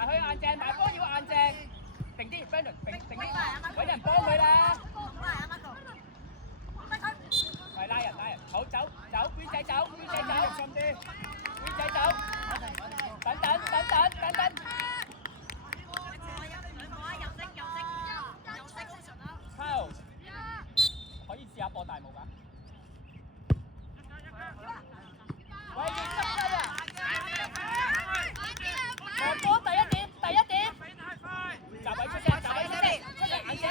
埋去硬淨，埋波要硬淨，定啲 ，Brandon， 定啲，揾人幫佢啦。係拉人，好走，妹仔走，心啲，妹仔走，等。抄，可以試下播大霧㗎。喂，要執雞啊！黃波第一點，集位出聲，出嚟硬淨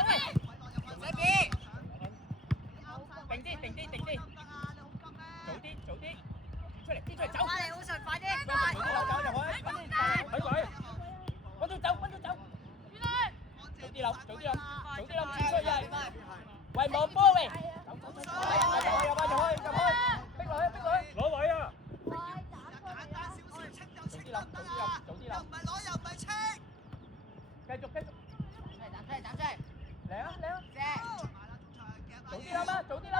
喂！定啲，早啲，出嚟，走！快啲，走入去，睇佢，揾到走，早啲諗，轉出嚟，喂冇波喂，入去，逼落去，攞位啊！早啲諗，又唔係清，繼續，嚟啊！早啲諗，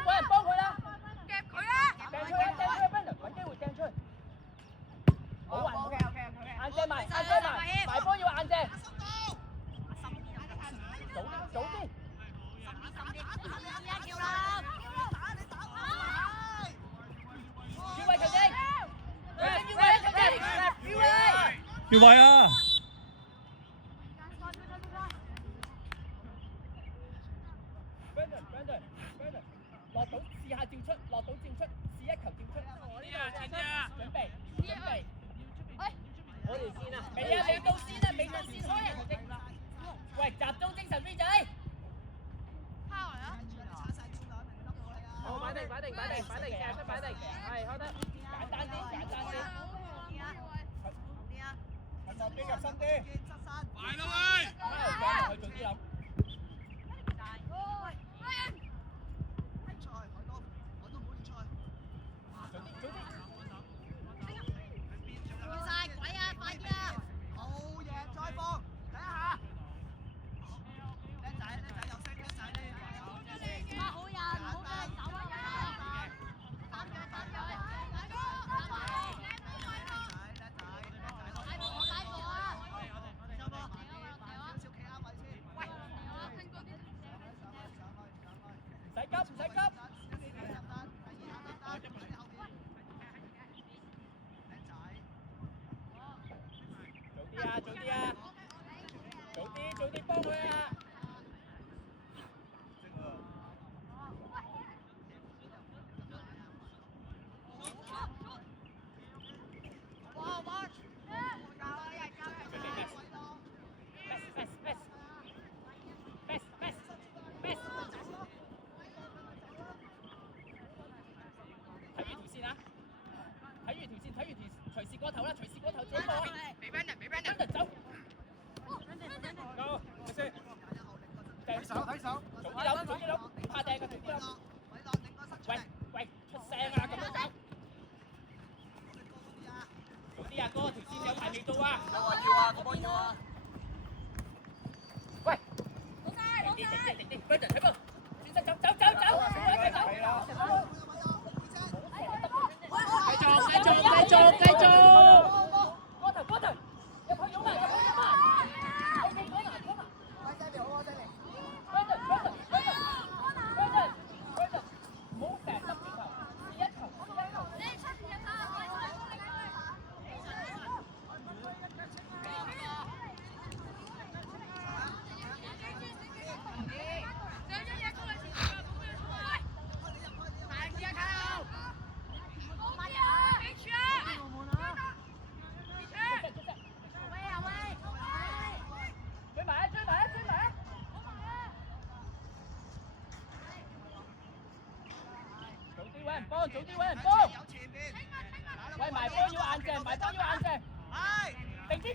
揾人幫佢啦！夾佢啦！掟出去 ，Brandon 揾機會掟出去。好運 ，OK，硬正埋，埋波要硬正。早啲。越位球證，越位啊！Brandon，落到試下照出，試一球照出。準備。我條線啊！未到線啊！未到線開啊！球證。喂，集中精神 V 仔。好，擺定，射出擺定，係開得。簡單啲。落機入深啲。快啦喂！去早啲諗。唔使急。早啲幫佢啊！隨時過頭自己過。俾 Brandon 走。夠，睇手。早啲諗，怕掟嘅早啲諗。喂，出聲啊！咁樣走。早啲啊，哥，條線有排未到啊！要啊！喂，定，Brandon 睇波，轉身走。繼續。過頭，入去擁埋。Brandon，唔好成日執住球，試一球。早啲揾人幫。喂，埋波要硬淨。定啲。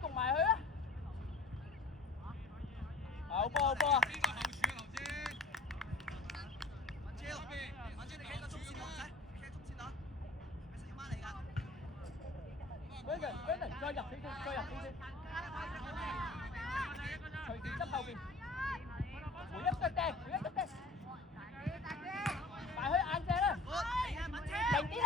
焗埋佢啊！好波。Brandon 再入少少。隨時執後邊。回一腳掟，埋去硬淨啦！定啲嚟，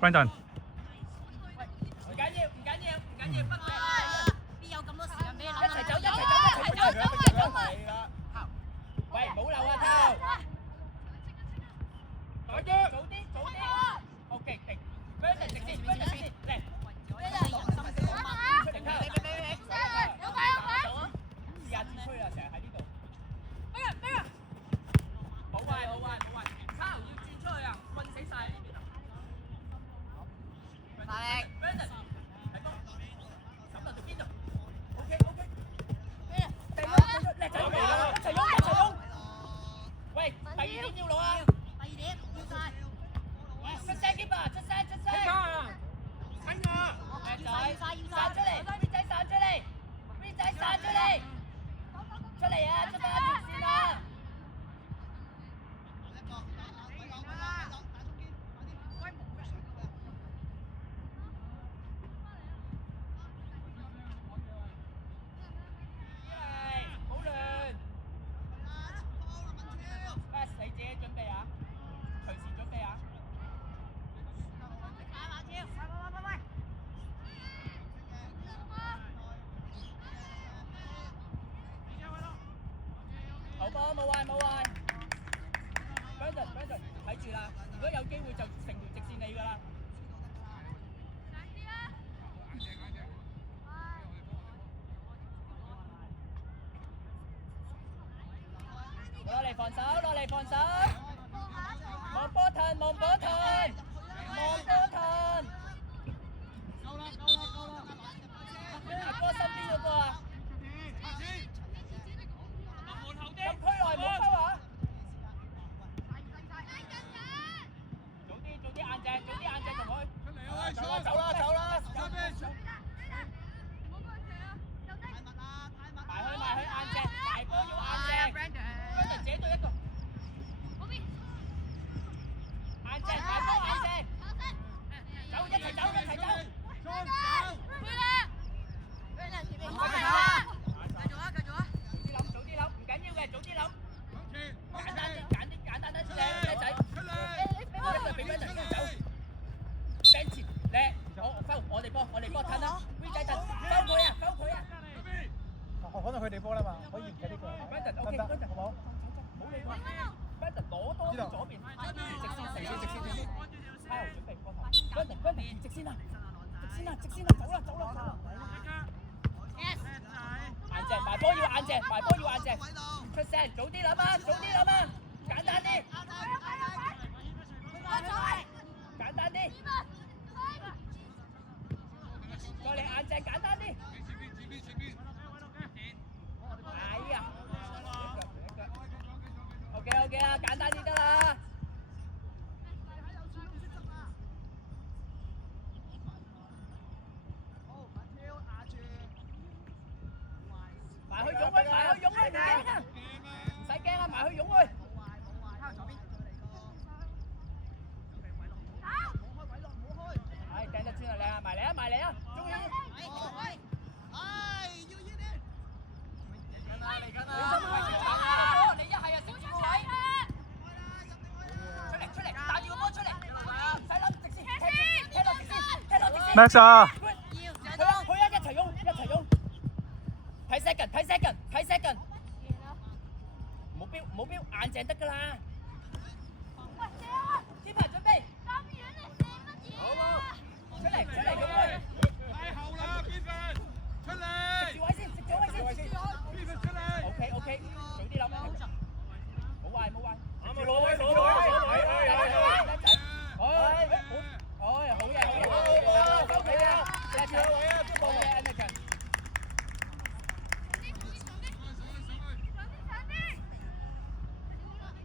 Brandon，唔緊要，唔緊要，唔緊要，不緊要。邊有咁多時間俾你諗啊？一齊走，一齊走，一齊走，一齊走。係啦。喂，唔好漏啊，頭。早啲，早啲，早啲。OK，停。Brandon直線，Brandon直線，嚟。呢啲係人心嘅問題。出嚟靠，你。試下自吹啊，成日喺呢度。咩啊？冇壞，冇壞，冇壞。靠，要轉出去啊，困死晒呢邊啊。大力。Brandon，睇波。抌落條邊度 ？OK。咩啊？掟咗，叻仔，一齊擁，一齊擁。喂，第二點要攞啊！第二點要晒。出聲兼啊！出聲！跟我！靚仔，散出嚟 ，B 仔散出嚟 ，B 仔散出嚟，出嚟啊！出翻條線啊！好亂 ，Best 你自己準備啊，隨時準備啊！好波，冇壞冇壞 ，Brandon 睇住啦，如果有機會就成條直線你㗎啦。落嚟防守，落嚟防守，望波騰，望波騰，望波騰。阿哥身邊嗰個啊？禁區內冇收啊！早啲硬淨，同佢。走啦！埋去硬淨，大波要硬淨。Brandon 自己對一個。硬淨，大波硬淨。走，一齊走。早啲諗，唔緊要嘅，早啲諗。簡單啲出嚟，靚仔。俾 Brandon 走。Bench 叻，我哋波褪啦 ，V 仔褪，收佢啊！可能佢哋波啦嘛，可以唔計呢個。Brandon OK，好冇？冇理佢。Brandon 攞多啲左邊，直線。Kyle 準備波頭。Brandon 直線啊！走啦！硬淨，埋波要硬淨。出聲，早啲諗啊！簡單啲。再嚟硬淨，簡單啲。哎呀 ！OK 啊，簡單啲得啦。埋去擁佢，唔使驚啊，埋去擁佢。係掟得穿啊，靚啊，埋嚟啊，終於。你一係啊，小前位。出嚟，帶住個波出嚟，唔使諗直線，踢落直線。Max 啊！去啊，一齊擁。睇 second。冇標，硬淨得㗎啦。天牌準備。出嚟擁佢。太後啦 ，Bevan 出嚟。食住位先。Bevan 出嚟。OK，早啲諗。冇壞。攞位。好嘢。收佢啊！叻仔，冇嘢 ，Anakin。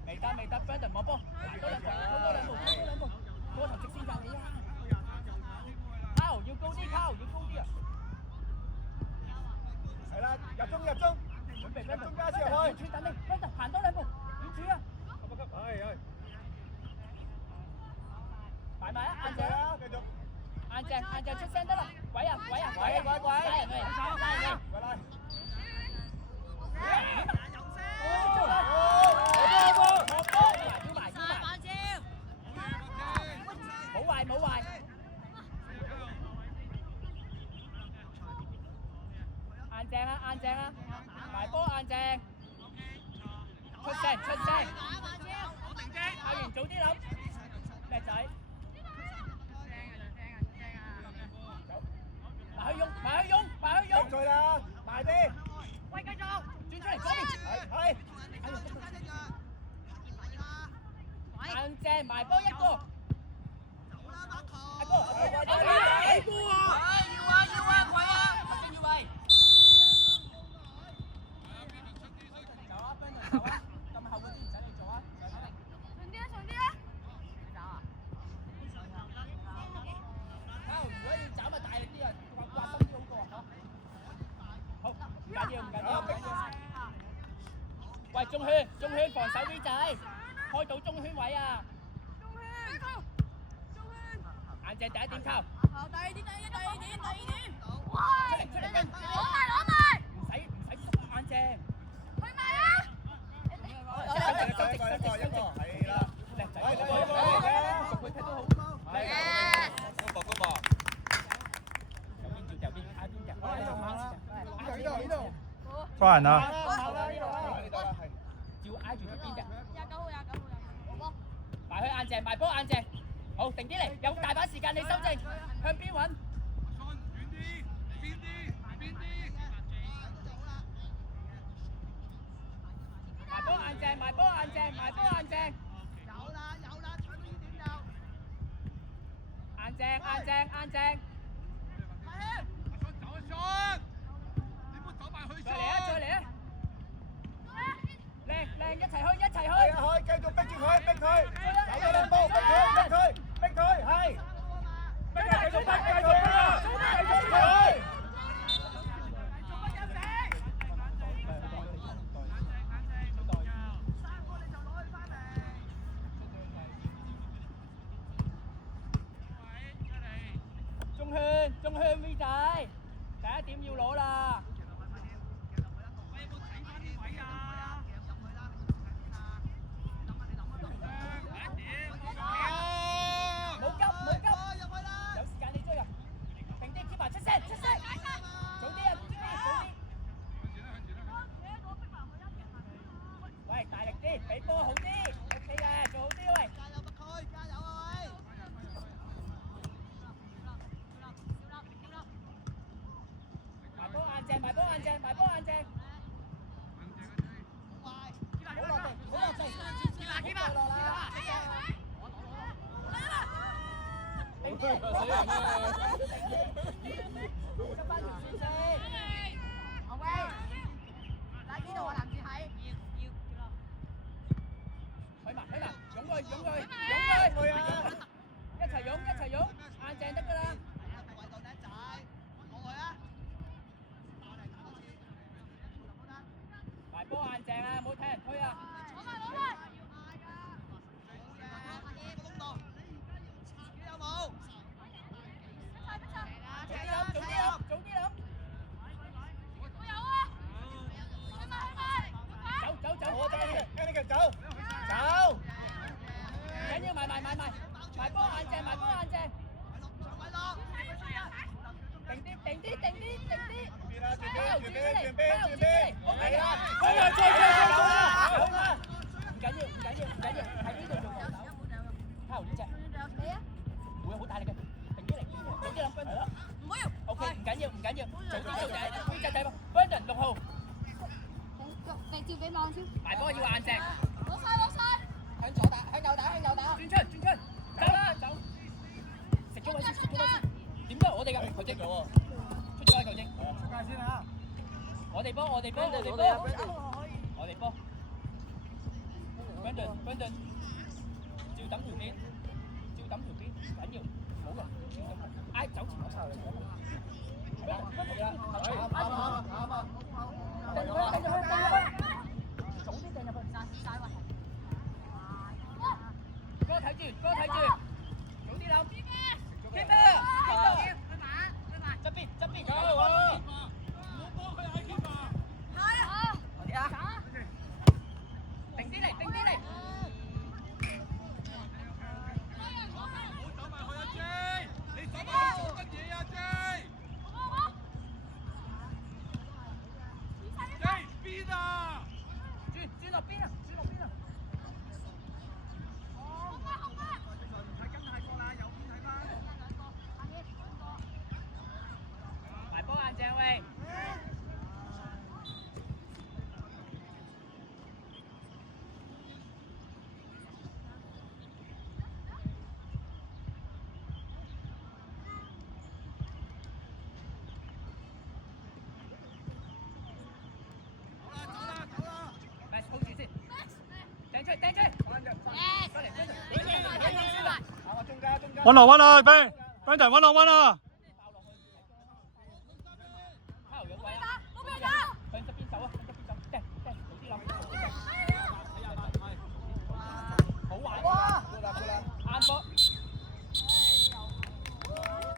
未得 ，Brandon 望波，多兩步，波頭直線入你啊！靠，要高啲啊！係啦，入中，準備入中加先入去。等你 ，Brandon 行多兩步，點處啊？係。擺埋啊，硬淨啦，繼續。硬淨出聲得啦，鬼啊！拉人去，冇壞。正啊，硬正啊，埋波硬正，出聲出聲，教完早啲諗，叻仔，埋去用埋去用埋去用，再啦，埋啲，喂繼續，轉出嚟嗰邊，係，硬正埋波一個，阿哥，睇波啊！喂，中圈防守啲仔，開到中圈位啊！硬正第一點球，出嚟，唔使硬正，一個，係啦，叻仔，佢踢得好，高博，右邊跳右邊，下邊跳，呢度，抓人啊！照挨住條邊嘅，埋去硬正，埋波硬正，好定啲嚟，有大把時間你修正，向邊揾？埋波硬正，埋波硬正，埋波硬正，硬正硬正硬正，再嚟啊再嚟啊！靚一齊去一齊去！係，繼續逼住佢，逼佢，走咗兩步，逼佢，係，繼續啊！逼佢。中圈 V 仔，第一點要攞啦！冇急，有時間你追啊！停啲 keep 埋出聲，早啲啊，早啲！喂，大力啲，俾波好啲 ，OK 嘅，做好啲喂！埋波硬正，埋波硬正，埋波硬正！好落地，好落地，keep 落啦！停啲，死人啊！執翻條線先。去埋，湧佢，一齊湧，硬正得㗎啦！埋波硬正啊，唔好睇人推啊！早啲諗！走！我走，Anakin 走，唔緊要，埋波硬正，定啲，係啦，好啦，再走啦，唔緊要，喺呢度做防守，拋呢隻，唔會好大力嘅，定啲嚟，早啲諗 ，OK， 唔緊要，早啲做就控制底，Brandon 6號，埋波要硬正，向左打，轉出，走啦，走，食咗位先，點都係我哋㗎，球證，出咗啊球證，出界先嚇，我哋波，Brandon，照抌條邊，唔緊要，冇㗎，挨走前攞曬嚟。早啲掟入去，哥睇住，早啲諗，keep 側邊，定啲嚟，落邊啊，轉落邊啊！太跟太過啦，右邊睇翻。埋波硬淨喂！嚟 hold 住先，掟出嚟，掟出嚟！Yes. 翻嚟，翻嚟，打我中間，中間。溫啊，冰，Brandon 溫啊。